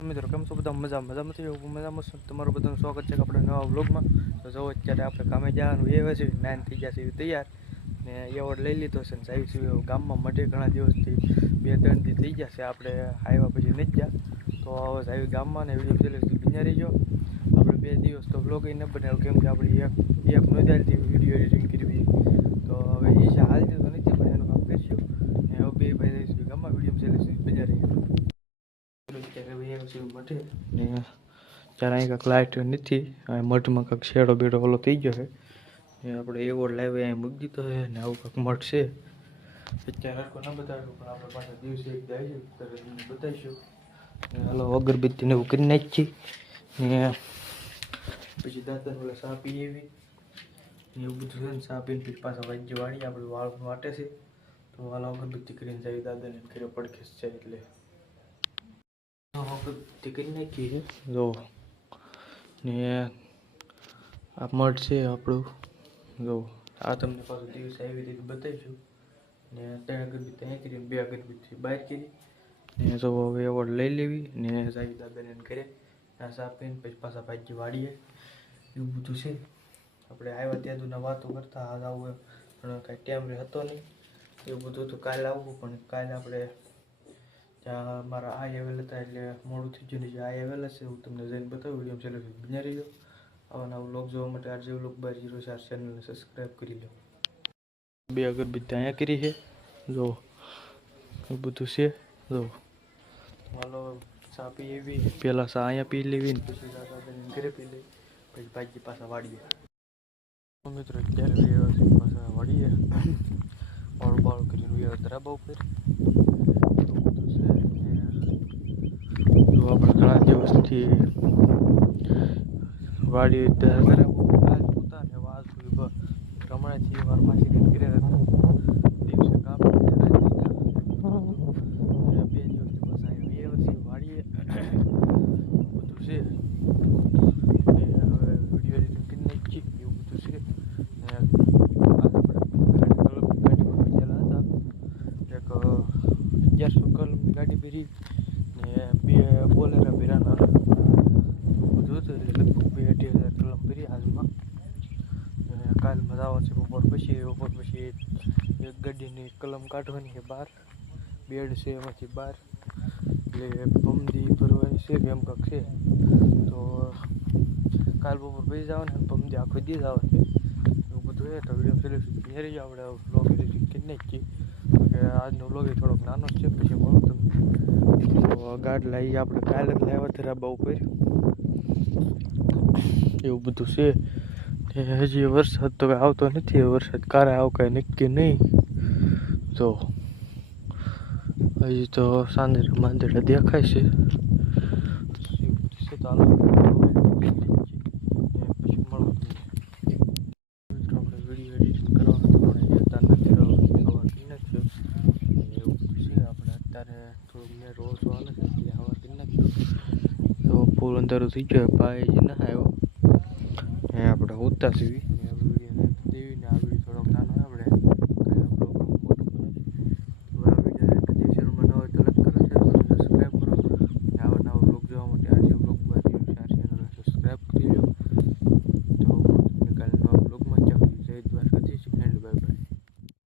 મિત્રો કેમ છો બધા મજામાં છું તમારું બધાનું સ્વાગત છે આપણે નવા વ્લોગમાં. તો જો અત્યારે આપણે કામે જવાનું એ છે 9 થઈ જશે તૈયાર ને એવોર્ડ લઈ લીધો છે ને સાહેબ સિવાય ગામમાં મઢે ઘણા દિવસથી 2-3 દી થઈ જશે આપણે આવ્યા પછી નથી ગયા. તો હવે સાહેબ ગામમાં ને વિડીયો સેલેથી બિના રહીજો. આપણે 2 દિવસ તો વ્લોગ ન બનાવ્યો કેમ કે આપણે એક નોંધાયેલી વિડીયો એડિટિંગ કરવી. તો હવે એ છે હાલતી તો નથી પણ એનું કામ કરીશું ને હવે બે ભાઈ રહીશું ગામમાં વિડીયો સેલેથી બિના રહીજો. મઠે ને ત્યારે અહીં કાંઈક લાઇટ નથી મઠમાં કાંઈક શેડો બેડો ઓલો થઈ ગયો છે ને આપણે એવોર્ડ લાવી અહીં મૂકી દીધો છે ને આવું કાંઈક મઠ છે. અત્યારે હરકો ન બતાવ્યું પણ આપણે પાછા દિવસે એક આવીશું ત્યારે તમને બતાવીશું. હાલો અગરબત્તીને એવું કરી નાખીએ ને પછી દાદાને ઓલા ચા પી એવી ને એવું બધું છે ને ચા પીને પછી પાછા વાજ્ય વાળી આપણે વાળ વાટે છે. તો હાલો અગરબત્તી કરીને જાય દાદાને ઘરે પડખે છે એટલે અગરબત્તી કરી નાખી છે જો ને આ મઠ છે આપણું. જો આ તમને પાછું દિવસ આવી રીતે બતાવીશું ને 3 અગરબત્તી અહીં કરી 2 અગરબત્તી બહાર કરી ને જો હવે એવોર્ડ લઈ લેવી ને સાહેબ દાદાને ઘરે આ ચા પીને પછી પાછા ભાજી વાળીએ એવું બધું છે. આપણે આવ્યા ત્યાં દુના વાતો કરતા હાલ આવું પણ કાંઈ ટાઈમ હતો નહીં એવું બધું તો કાલે આવવું પણ કાલે આપણે ત્યાં મારા આ આવેલા હતા એટલે મોડું થઈ ગયું જે આ આવેલા છે હું તમને જઈને બતાવું વિડીયો ચાલુ બન્યા રહીજો. આવા નવા વ્લોગ જોવા માટે આજે વ્લોગ 1204 ચેનલને સબસ્ક્રાઈબ કરી લો. 2 અગરબત્તી અહીંયા કરી છે જો એ બધું છે જો હાલો ચા પી એવી પહેલાં ચા અહીંયા પી લેવી ને પછી દાદાને ઘરે પી લેવી પછી ભાજી પાછા વાળીએ. મિત્રો અત્યારે પાછા વાળીએ વાળું બાળું કરીને ધરાબા ઉપર આપણે ઘણા દિવસથી વાડી પોતા ને વાસ રમણાથી વાર માસી ઘરે હતા દિવસે કામ 2 દિવસથી બસ આવી 2 વર્ષથી વાડીએ બધું છે ને હવે વિડીયો એડિટિંગ કરી નાખીએ એવું બધું છે ને આજે આપણે ગાડી પર ગયેલા હતા એક 1100 કલમની ગાડી ભરી ને 2 બોલેરા ભેરાના બધું હતું એટલે લગભગ 2-2,000 કલમ ભરી આજમાં. કાલ મજા આવશે બપોર પછી એક ગાડીની કલમ કાઢવાની છે બહાર બેડ છે એમાંથી બહાર એટલે પમદી ભરવાની છે કે એમ કાંક છે. તો કાલ બપોર પછી જવાનું પમદી આખો દી જવાનું છે એવું બધું છે. તો વિડીયો ફેરી ફેરી આપણે વ્લોગ એડિટિંગ કરી નાખીએ કે આજનો વ્લોગ થોડોક નાનો જ છે પછી મળું તમને. તો ગાડ લાવી આપણે કાલે જ લાવ્યા ધરાબા ઉપર એવું બધું છે. હજી વરસાદ તો આવતો નથી વરસાદ ક્યારે આવ કાંઈ નક્કી નહીં. તો હજી તો સાંજે માંદડા દેખાય છે એવું બધું છે. તો હાલો પછી મળું મિત્રો આપણે વિડીયો એડિટિંગ કરવાનું પણ જતા નથી સવાર કરી નાખ્યો એવું બધું છે. આપણે અત્યારે થોડુંક મેં રોજ હાલે છે એટલે સવાર કરી નાખ્યો તો ફૂલ અંધારું થઈ ગયો ભાઈ ના આવ્યો આપણે ઉતા સીવી